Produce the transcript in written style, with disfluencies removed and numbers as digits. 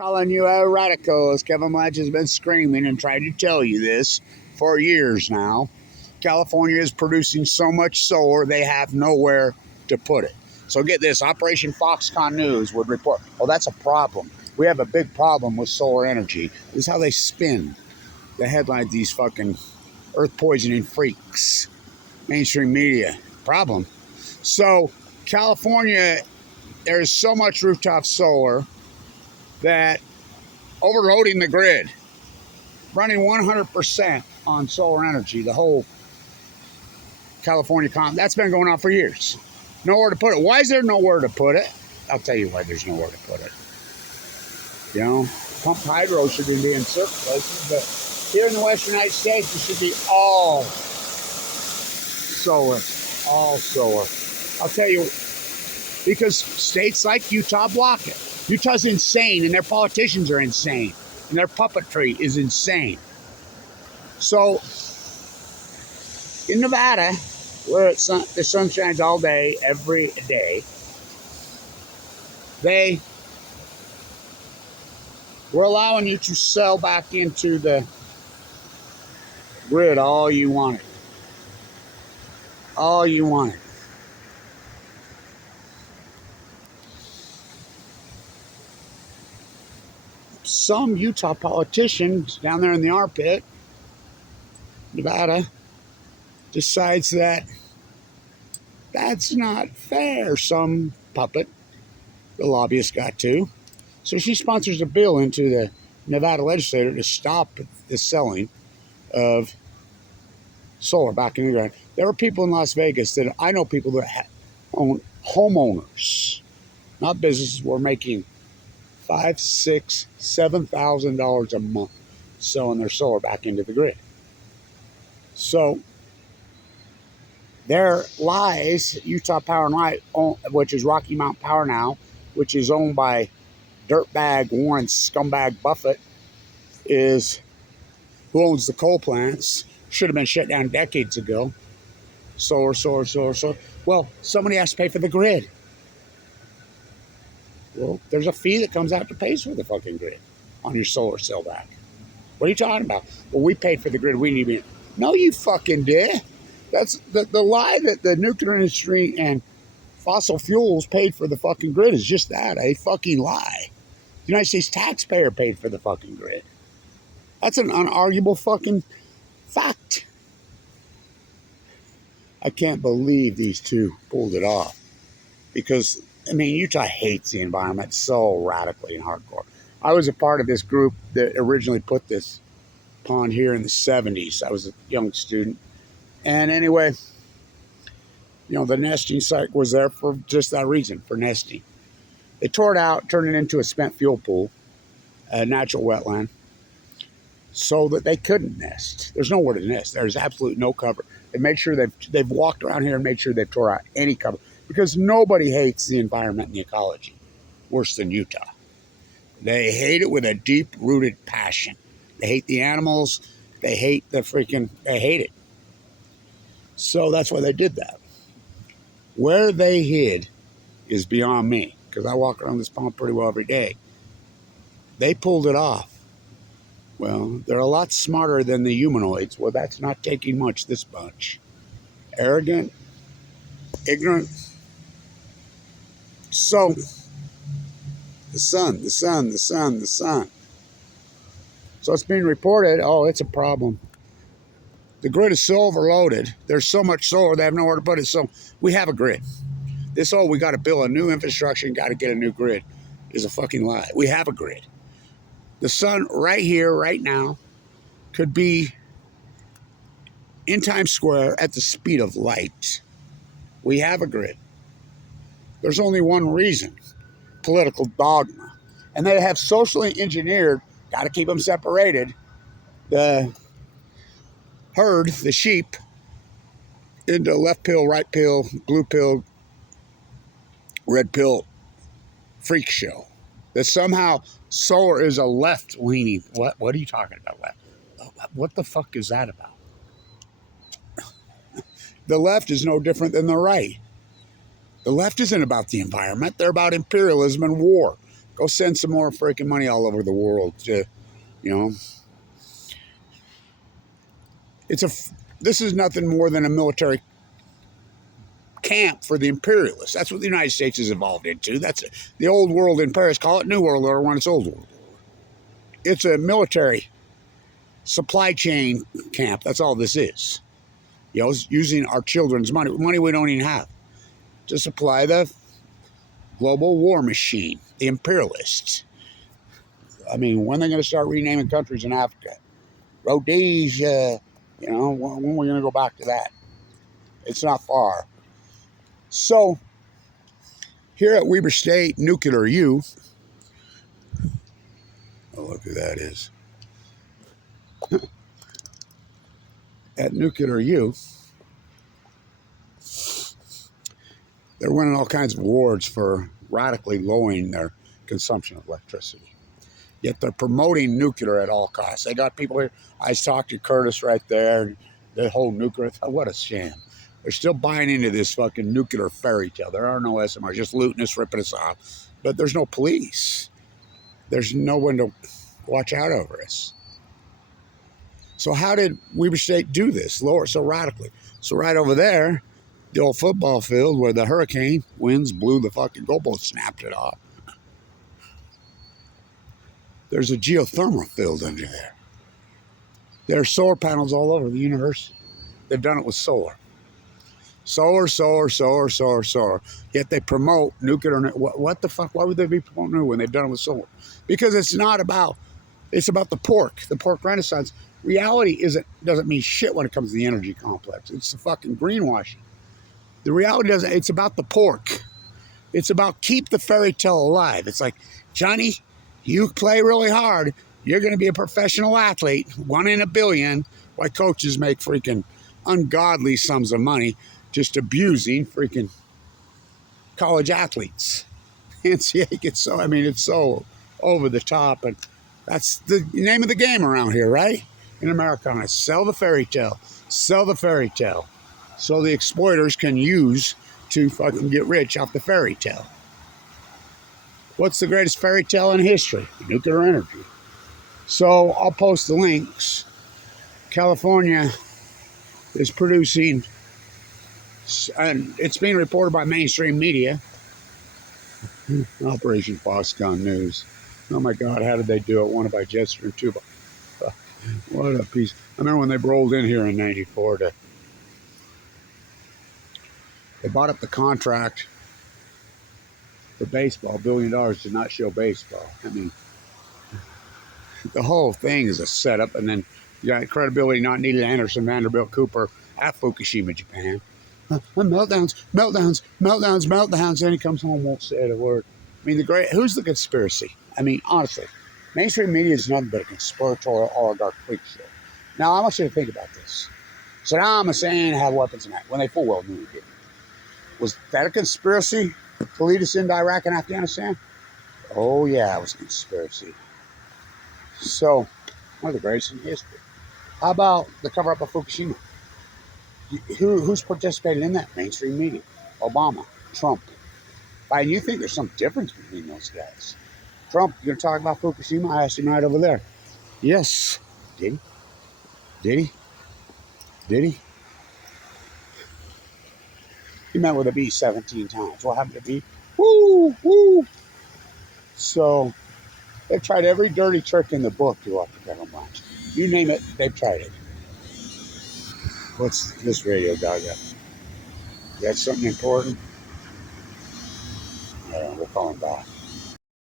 Calling you radicals. Kevin Blanch has been screaming and trying to tell you this for years now. California is producing so much solar, they have nowhere to put it. So get this, Operation Foxconn News would report, oh, that's a problem. We have a big problem with solar energy. This is how they spin the headline, these fucking earth poisoning freaks. Mainstream media. Problem. So California, there's so much rooftop solar that overloading the grid, running 100% on solar energy, the whole California that's been going on for years. Nowhere to put it. Why is there nowhere to put it? I'll tell you why there's nowhere to put it. You know, pumped hydro should be in certain places, but here in the Western United States, it should be all solar. All solar. I'll tell you, because states like Utah block it. Utah's insane, and their politicians are insane, and their puppetry is insane. So, in Nevada, where the sun shines all day, every day, we're allowing you to sell back into the grid all you wanted. All you wanted. Some Utah politicians down there in the armpit, Nevada, decides that that's not fair. Some puppet, the lobbyist got to. So she sponsors a bill into the Nevada legislature to stop the selling of solar back in the ground. There are people in Las Vegas that I know people that own homeowners, not businesses, were making $5,000, $6,000, $7,000 a month selling their solar back into the grid. So there lies Utah Power and Light, which is Rocky Mountain Power now, which is owned by dirtbag Warren scumbag Buffett, is who owns the coal plants. Should have been shut down decades ago. Solar. Well, somebody has to pay for the grid. Well, there's a fee that comes out to pay for the fucking grid on your solar cell back. What are you talking about? Well, we paid for the grid. We need to be. No, you fucking did. That's the lie that the nuclear industry and fossil fuels paid for the fucking grid is just that, a fucking lie. The United States taxpayer paid for the fucking grid. That's an unarguable fucking fact. I can't believe these two pulled it off. Because, I mean, Utah hates the environment so radically and hardcore. I was a part of this group that originally put this pond here in the 70s. I was a young student. And anyway, you know, the nesting site was there for just that reason, for nesting. They tore it out, turned it into a spent fuel pool, a natural wetland, so that they couldn't nest. There's nowhere to nest. There's absolutely no cover. They made sure they've walked around here and made sure they've tore out any cover, because nobody hates the environment and the ecology worse than Utah. They hate it with a deep-rooted passion. They hate the animals. They hate they hate it. So that's why they did that. Where they hid is beyond me, because I walk around this pond pretty well every day. They pulled it off. Well, they're a lot smarter than the humanoids. Well, that's not taking much, this bunch. Arrogant, ignorant. So, the sun. So it's being reported, oh, it's a problem. The grid is so overloaded. There's so much solar, they have nowhere to put it. So we have a grid. This, we got to build a new infrastructure and got to get a new grid, is a fucking lie. We have a grid. The sun right here, right now, could be in Times Square at the speed of light. We have a grid. There's only one reason: political dogma. And they have socially engineered, got to keep them separated, the herd, the sheep, into left pill, right pill, blue pill, red pill freak show. That somehow solar is a left-leaning. What are you talking about, left? What the fuck is that about? The left is no different than the right. The left isn't about the environment. They're about imperialism and war. Go send some more freaking money all over the world to, you know. This is nothing more than a military camp for the imperialists. That's what the United States has evolved into. That's the old world in Paris. Call it New World Order when it's old world. It's a military supply chain camp. That's all this is. You know, using our children's money we don't even have, to supply the global war machine, the imperialists. I mean, when are they going to start renaming countries in Africa? Rhodesia, you know, when are we going to go back to that? It's not far. So, here at Weber State Nuclear U, oh, look who that is. At Nuclear U, they're winning all kinds of awards for radically lowering their consumption of electricity. Yet they're promoting nuclear at all costs. They got people here. I talked to Curtis right there. The whole nuclear, what a sham. They're still buying into this fucking nuclear fairy tale. There are no SMRs, just looting us, ripping us off. But there's no police. There's no one to watch out over us. So how did Weber State do this? Lower so radically. So right over there, the old football field where the hurricane winds blew the fucking goalpost, snapped it off. There's a geothermal field under there. There are solar panels all over the university. They've done it with solar. Solar. Yet they promote nuclear. What the fuck? Why would they be promoting nuclear when they've done it with solar? Because it's about the pork renaissance. Reality doesn't mean shit when it comes to the energy complex. It's the fucking greenwashing. The reality doesn't. It's about the pork. It's about keep the fairy tale alive. It's like, Johnny, you play really hard, you're going to be a professional athlete, 1 in a billion. Why coaches make freaking ungodly sums of money just abusing freaking college athletes. NCAA gets so, I mean, it's so over the top, and that's the name of the game around here, right? In Americana, sell the fairy tale, so the exploiters can use to fucking get rich off the fairy tale. What's the greatest fairy tale in history? Nuclear energy. So I'll post the links. California is producing, and it's being reported by mainstream media. Operation Foxconn News. Oh my God, how did they do it? One by Jester and two by... What a piece. I remember when they rolled in here in '94 they bought up the contract for baseball, $1 billion to not show baseball. I mean, the whole thing is a setup, and then you got credibility not needed. Anderson, Vanderbilt, Cooper at Fukushima, Japan. Meltdowns. Then he comes home, won't say a word. I mean, who's the conspiracy? I mean, honestly, mainstream media is nothing but a conspiratorial oligarch freak show. Now, I want you to think about this. Saddam Hussein had weapons in that when they full well knew he didn't. Was that a conspiracy to lead us into Iraq and Afghanistan? Oh, yeah, it was a conspiracy. So, one of the greatest in history. How about the cover-up of Fukushima? Who's participated in that? Mainstream media. Obama, Trump. Biden, you think there's some difference between those guys? Trump, you're going to talk about Fukushima? I asked him right over there. Yes. Did he? He met with a bee 17 times. What happened to the bee? Woo! So, they've tried every dirty trick in the book to up the government. You name it, they've tried it. What's this radio gaga? You got something important? We'll call him back.